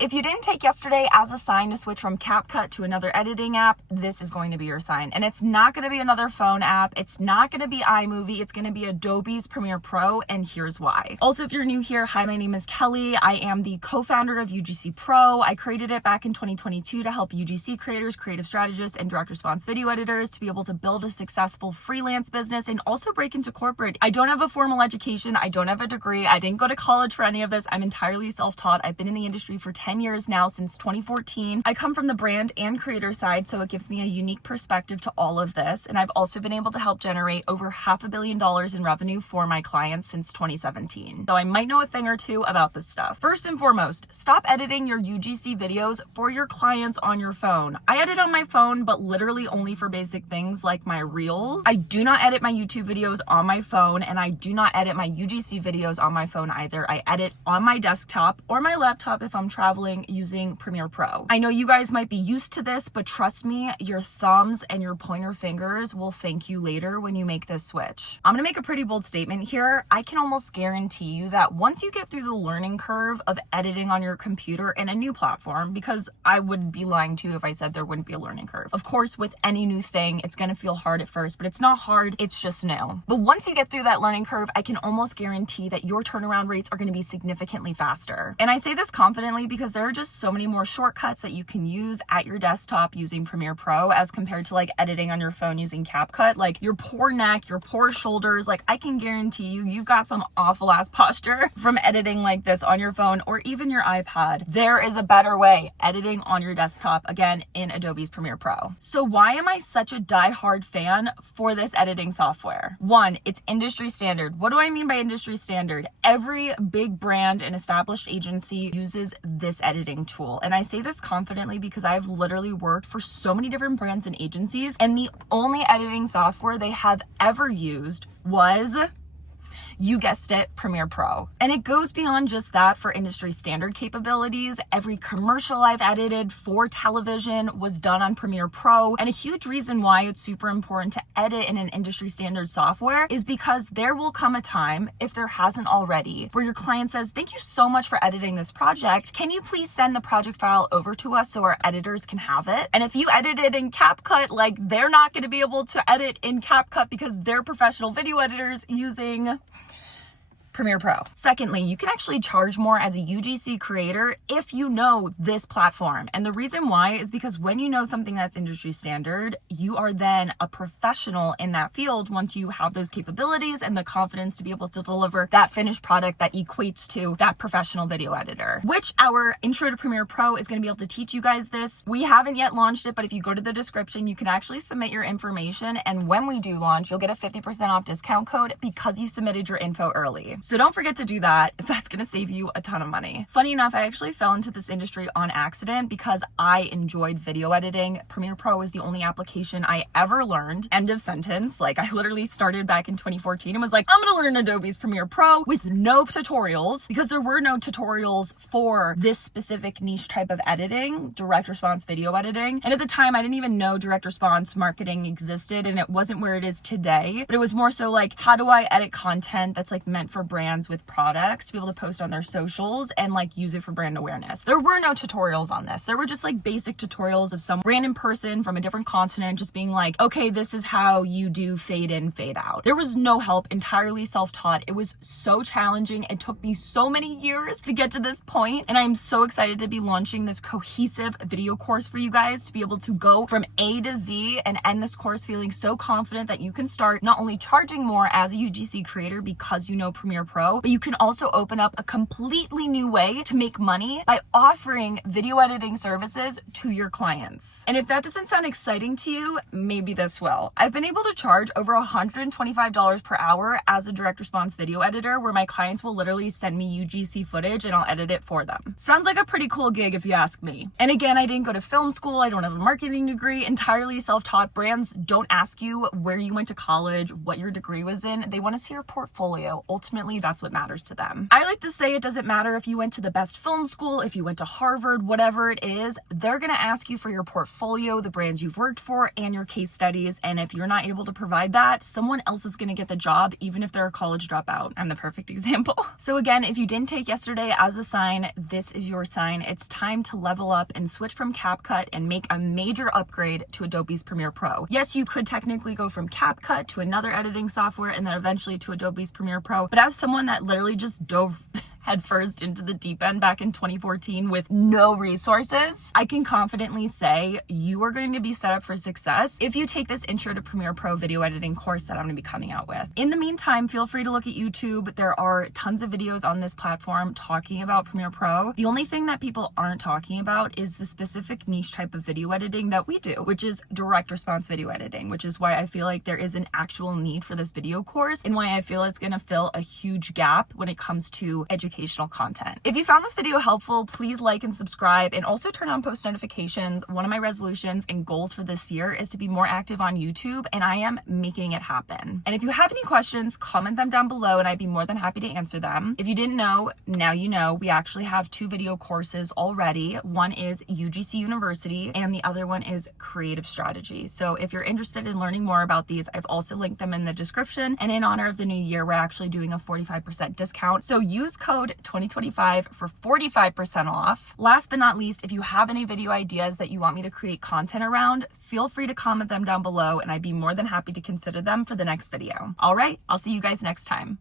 If you didn't take yesterday as a sign to switch from CapCut to another editing app, this is going to be your sign. And it's not going to be another phone app. It's not going to be iMovie. It's going to be Adobe's Premiere Pro, and here's why. Also, if you're new here, hi, my name is Kelly. I am the co-founder of UGC Pro. I created it back in 2022 to help UGC creators, creative strategists, and direct response video editors to be able to build a successful freelance business and also break into corporate. I don't have a formal education. I don't have a degree. I didn't go to college for any of this. I'm entirely self-taught. I've been in the industry for 10 years now, since 2014. I come from the brand and creator side, so it gives me a unique perspective to all of this. And I've also been able to help generate over $500 million in revenue for my clients since 2017. So I might know a thing or two about this stuff. First and foremost, stop editing your UGC videos for your clients on your phone. I edit on my phone, but literally only for basic things like my reels. I do not edit my YouTube videos on my phone, and I do not edit my UGC videos on my phone either. I edit on my desktop or my laptop if I'm traveling using Premiere Pro. I know you guys might be used to this, but trust me, your thumbs and your pointer fingers will thank you later when you make this switch. I'm gonna make a pretty bold statement here. I can almost guarantee you that once you get through the learning curve of editing on your computer in a new platform, because I would be lying to you if I said there wouldn't be a learning curve. Of course, with any new thing, it's gonna feel hard at first, but it's not hard, it's just new. But once you get through that learning curve, I can almost guarantee that your turnaround rates are gonna be significantly faster. And I say this confidently because there are just so many more shortcuts that you can use at your desktop using Premiere Pro as compared to like editing on your phone using CapCut. Like your poor neck, your poor shoulders, like I can guarantee you've got some awful ass posture from editing like this on your phone or even your iPad. There is a better way, editing on your desktop, again, in Adobe's Premiere Pro. So why am I such a diehard fan for this editing software? One, it's industry standard. What do I mean by industry standard? Every big brand and established agency uses this editing tool. And I say this confidently because I've literally worked for so many different brands and agencies, and the only editing software they have ever used was, you guessed it, Premiere Pro. And it goes beyond just that for industry standard capabilities. Every commercial I've edited for television was done on Premiere Pro. And a huge reason why it's super important to edit in an industry standard software is because there will come a time, if there hasn't already, where your client says, thank you so much for editing this project. Can you please send the project file over to us so our editors can have it? And if you edit it in CapCut, like they're not going to be able to edit in CapCut because they're professional video editors using Premiere Pro. Secondly, you can actually charge more as a UGC creator if you know this platform. And the reason why is because when you know something that's industry standard, you are then a professional in that field once you have those capabilities and the confidence to be able to deliver that finished product that equates to that professional video editor, which our Intro to Premiere Pro is going to be able to teach you guys this. We haven't yet launched it, but if you go to the description, you can actually submit your information. And when we do launch, you'll get a 50% off discount code because you submitted your info early. So don't forget to do that if that's going to save you a ton of money. Funny enough, I actually fell into this industry on accident because I enjoyed video editing. Premiere Pro is the only application I ever learned. End of sentence. Like I literally started back in 2014 and was like, I'm going to learn Adobe's Premiere Pro with no tutorials because there were no tutorials for this specific niche type of editing, direct response video editing. And at the time, I didn't even know direct response marketing existed and it wasn't where it is today, but it was more so like, how do I edit content that's like meant for brands with products to be able to post on their socials and like use it for brand awareness. There were no tutorials on this. There were just like basic tutorials of some random person from a different continent just being like, okay, this is how you do fade in, fade out. There was no help, entirely self-taught. It was so challenging. It took me so many years to get to this point, and I'm so excited to be launching this cohesive video course for you guys to be able to go from A to Z and end this course feeling so confident that you can start not only charging more as a UGC creator because you know Premiere Pro, but you can also open up a completely new way to make money by offering video editing services to your clients. And if that doesn't sound exciting to you, maybe this will. I've been able to charge over $125 per hour as a direct response video editor where my clients will literally send me UGC footage and I'll edit it for them. Sounds like a pretty cool gig if you ask me. And again, I didn't go to film school. I don't have a marketing degree, entirely self-taught. Brands don't ask you where you went to college, what your degree was in. They want to see your portfolio. Ultimately, ultimately that's what matters to them. I like to say it doesn't matter if you went to the best film school, if you went to Harvard, whatever it is, they're going to ask you for your portfolio, the brands you've worked for, and your case studies. And if you're not able to provide that, someone else is going to get the job, even if they're a college dropout. I'm the perfect example. So again, if you didn't take yesterday as a sign, this is your sign. It's time to level up and switch from CapCut and make a major upgrade to Adobe's Premiere Pro. Yes, you could technically go from CapCut to another editing software and then eventually to Adobe's Premiere Pro, but as someone that literally just dove headfirst into the deep end back in 2014 with no resources, I can confidently say you are going to be set up for success if you take this Intro to Premiere Pro video editing course that I'm going to be coming out with. In the meantime, feel free to look at YouTube. There are tons of videos on this platform talking about Premiere Pro. The only thing that people aren't talking about is the specific niche type of video editing that we do, which is direct response video editing, which is why I feel like there is an actual need for this video course and why I feel it's going to fill a huge gap when it comes to educational content. If you found this video helpful, please like and subscribe and also turn on post notifications. One of my resolutions and goals for this year is to be more active on YouTube, and I am making it happen. And if you have any questions, comment them down below and I'd be more than happy to answer them. If you didn't know, now you know. We actually have 2 video courses already. One is UGC University and the other one is Creative Strategy. So if you're interested in learning more about these, I've also linked them in the description. And in honor of the new year, we're actually doing a 45% discount. So use code 2025 for 45% off. Last but not least, if you have any video ideas that you want me to create content around, feel free to comment them down below and I'd be more than happy to consider them for the next video. All right, I'll see you guys next time.